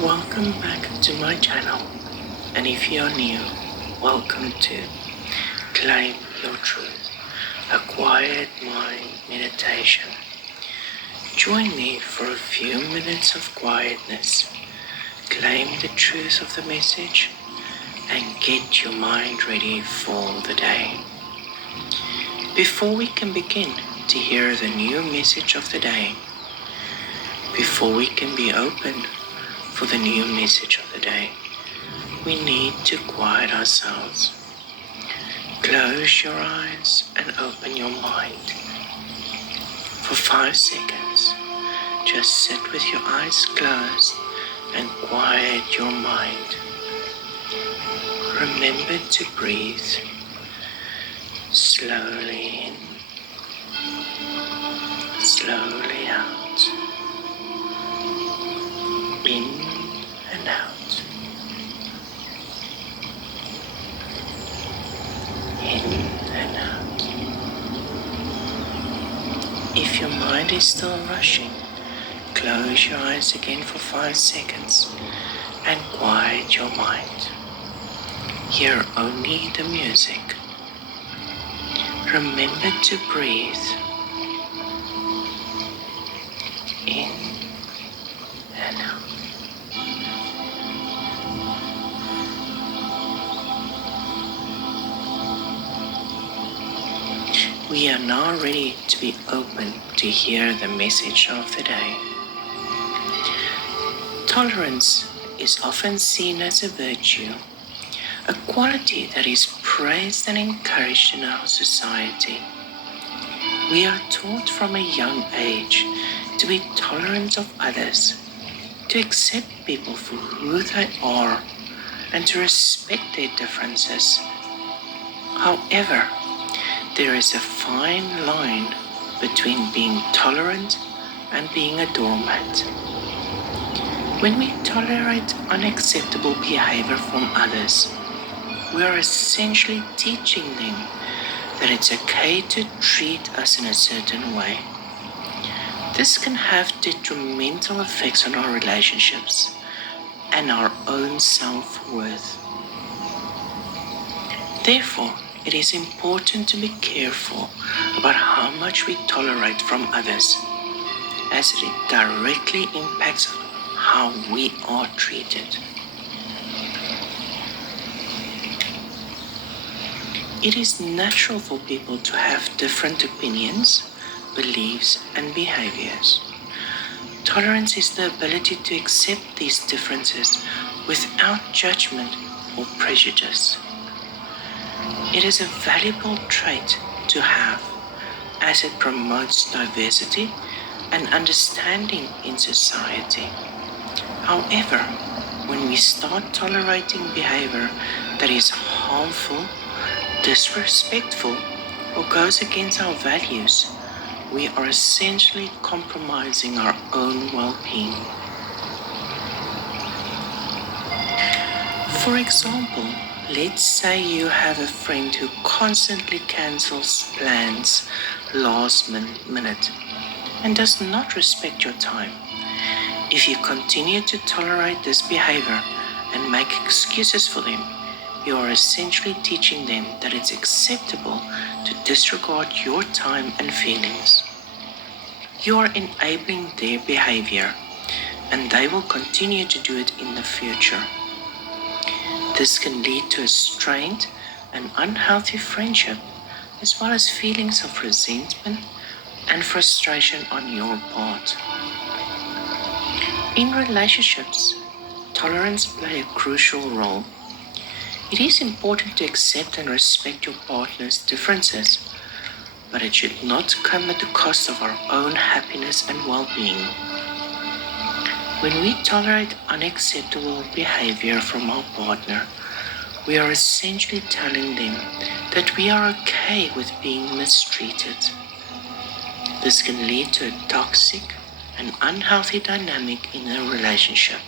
Welcome back to my channel, and if you're new, welcome to Claim Your Truth, a quiet mind meditation. Join me for a few minutes of quietness, claim the truth of the message, and get your mind ready for the day. Before we can begin to hear the new message of the day, before we can be open for the new message of the day, we need to quiet ourselves. Close your eyes and open your mind. For 5 seconds, just sit with your eyes closed and quiet your mind. Remember to breathe slowly in, slowly out, in and out, in and out. If your mind is still rushing, close your eyes again for 5 seconds and quiet your mind. Hear only the music. Remember to breathe in and out. We are now ready to be open to hear the message of the day. Tolerance is often seen as a virtue, a quality that is praised and encouraged in our society. We are taught from a young age to be tolerant of others, to accept people for who they are, and to respect their differences. However, there is a fine line between being tolerant and being a doormat. When we tolerate unacceptable behavior from others, we are essentially teaching them that it's okay to treat us in a certain way. This can have detrimental effects on our relationships and our own self-worth. Therefore, it is important to be careful about how much we tolerate from others, as it directly impacts how we are treated. It is natural for people to have different opinions, beliefs, and behaviors. Tolerance is the ability to accept these differences without judgment or prejudice. It is a valuable trait to have, as it promotes diversity and understanding in society. However, when we start tolerating behavior that is harmful, disrespectful, or goes against our values, we are essentially compromising our own well-being. For example, let's say you have a friend who constantly cancels plans last minute and does not respect your time. If you continue to tolerate this behavior and make excuses for them, you are essentially teaching them that it's acceptable to disregard your time and feelings. You are enabling their behavior, and they will continue to do it in the future. This can lead to a strained and unhealthy friendship, as well as feelings of resentment and frustration on your part. In relationships, tolerance plays a crucial role. It is important to accept and respect your partner's differences, but it should not come at the cost of our own happiness and well-being. When we tolerate unacceptable behavior from our partner, we are essentially telling them that we are okay with being mistreated. This can lead to a toxic and unhealthy dynamic in a relationship,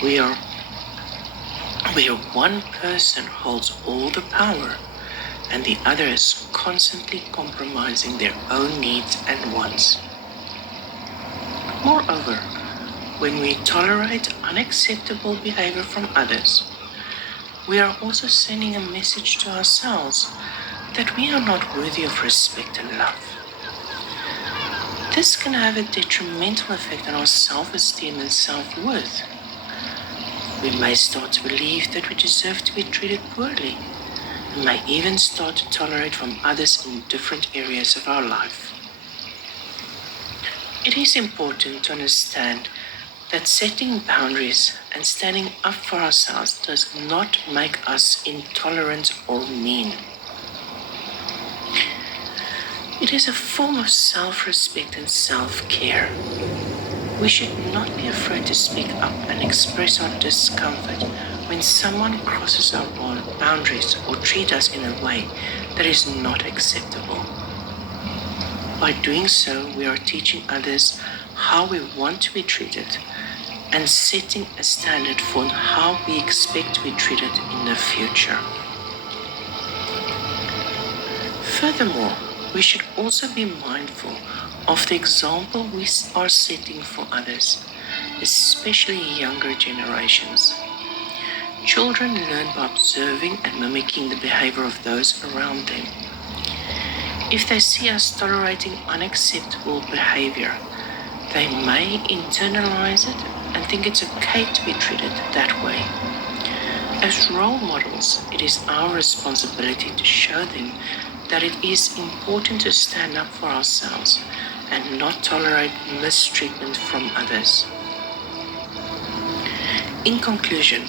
where one person holds all the power and the other is constantly compromising their own needs and wants. Moreover, When we tolerate unacceptable behavior from others, we are also sending a message to ourselves that we are not worthy of respect and love. This can have a detrimental effect on our self-esteem and self-worth. We may start to believe that we deserve to be treated poorly, and may even start to tolerate from others in different areas of our life. It is important to understand that setting boundaries and standing up for ourselves does not make us intolerant or mean. It is a form of self-respect and self-care. We should not be afraid to speak up and express our discomfort when someone crosses our boundaries or treats us in a way that is not acceptable. By doing so, we are teaching others how we want to be treated and setting a standard for how we expect to be treated in the future. Furthermore, we should also be mindful of the example we are setting for others, especially younger generations. Children learn by observing and mimicking the behavior of those around them. If they see us tolerating unacceptable behavior, they may internalize it and think it's okay to be treated that way. As role models, it is our responsibility to show them that it is important to stand up for ourselves and not tolerate mistreatment from others. In conclusion,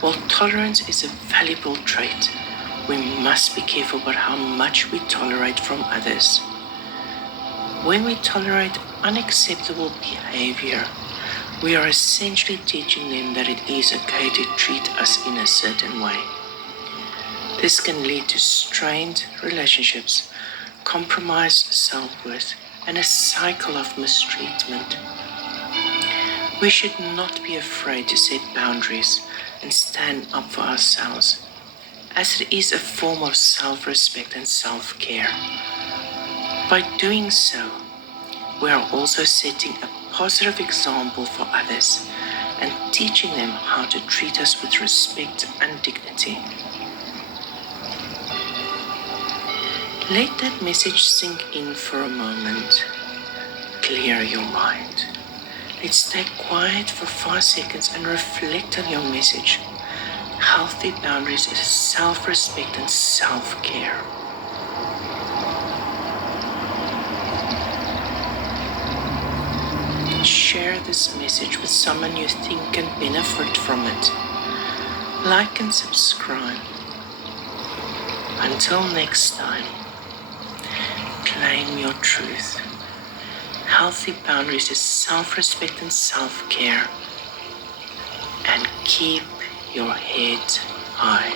while tolerance is a valuable trait, we must be careful about how much we tolerate from others. When we tolerate unacceptable behavior, we are essentially teaching them that it is okay to treat us in a certain way. This can lead to strained relationships, compromised self-worth, and a cycle of mistreatment. We should not be afraid to set boundaries and stand up for ourselves, as it is a form of self-respect and self-care. By doing so, we are also setting a positive example for others and teaching them how to treat us with respect and dignity. Let that message sink in for a moment. Clear your mind. Let's stay quiet for 5 seconds and reflect on your message. Healthy boundaries is self-respect and self-care. Share this message with someone you think can benefit from it. Like and subscribe. Until next time, claim your truth. Healthy boundaries is self-respect and self-care. And keep your head high.